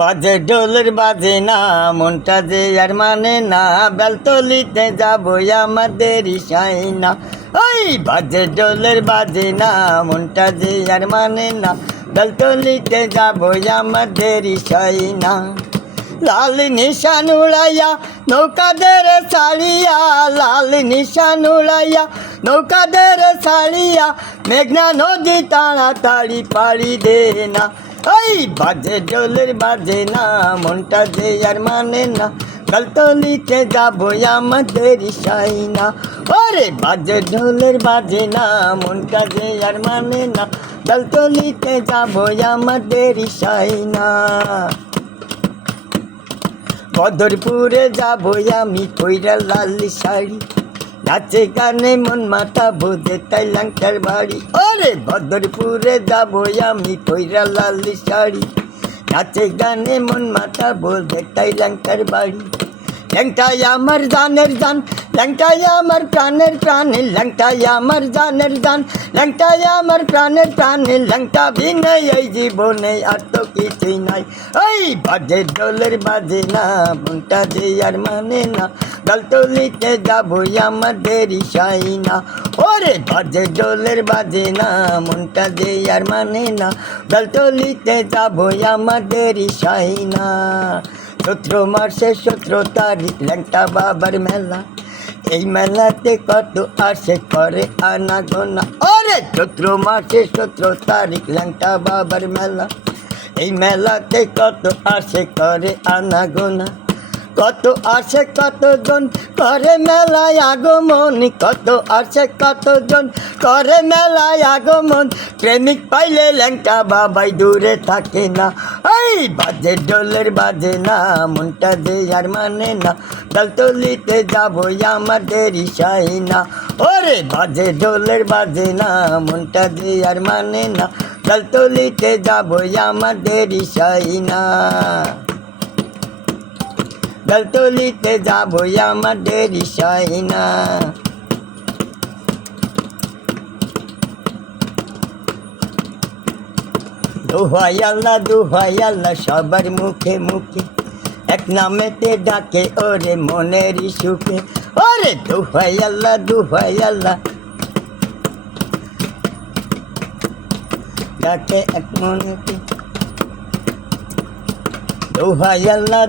বাজে ঢোলের বাজে না মনটা যে আর মানে না বেলতলিতে যাবো আমাদের সাইনা। ওই বাজে ঢোলের বাজে না মনটা যে আর মানে না বেলতলিতে যাবো আমাদের সাইনা। লাল নিশান উড়াইয়া নৌকাদের ছাড়িয়া, লাল নিশান উড়াইয়া নৌকাদের ছাড়িয়া মেঘনা নদী তাড়াতাড়ি পাড়ি দে না। ওই বাজে ঢোলের বাজে না মনটা যে আর মানে না বেলতলিতে যাবো আমাদের সাইনা। ওরে বাজে ঢোলের বাজে না মনটা যে আর মানে না বেলতলিতে যাবো আমাদের সাইনা। বদরপুরে যাবো আমি কইরা লাল শাড়ি, নাচে গানে মন মাথা বোঝে তাই লাংটার বাড়ি। ওরে বদরপুরে যাবো আমি কইরা লাল শাড়ি, নাচে গানে মন মাথা বোঝে তাই লাংটার বাড়ি। ল্যাংটাই আমার জানের জান, ল্যাংটাই আমার প্রাণের প্রাণ, ল্যাংটাই আমার জানের জান, ল্যাংটাই আমার প্রাণের প্রাণ, ল্যাংটা বিনে এই জীবনে আর তো কিছুই নাই। ওই বাজে ঢোলের বাজে না মনটা যে আর মানে না বেলতলিতে যাবো আমাদের সাইনা। ওরে বাজে ঢোলের বাজে না মনটা যে আর মানে না বেলতলিতে যাবো আমাদের সাইনা। চৈত্র মাসে 17 তারিখ ল্যাংটা বাবার মেলা, এই মেলাতে কত আসে করে আনা গোনা। ওরে চৈত্র মাসে 17 তারিখ ল্যাংটা বাবার মেলা, এই মেলাতে কত আসে করে আনা গোনা। কত আসে কতজন করে মেলায় আগমন, কত আসে কতজন করে মেলায় আগমন, প্রেমিক পাইলে ল্যাংটা বাবাই দূরে থাকে না। এই বাজে ঢোলের বাজে না মনটা যে আর মানে না বেলতলিতে যাবো আমাদের সাইনা। ওরে বাজে ঢোলের বাজে না মনটা যে আর মানে না বেলতলিতে যাবো আমাদের সাইনা। বেলতলিতে যাবো আমাদের সাইনা। দোহাই আল্লাহ দোহাই আল্লাহ সবার মুখে মুখে এক নামেতে ডাকে ওরে মনের সুখে। ওরে দোহাই আল্লাহ দোহাই আল্লাহ ডাকে এক মনেতে, দোহাই আল্লাহ।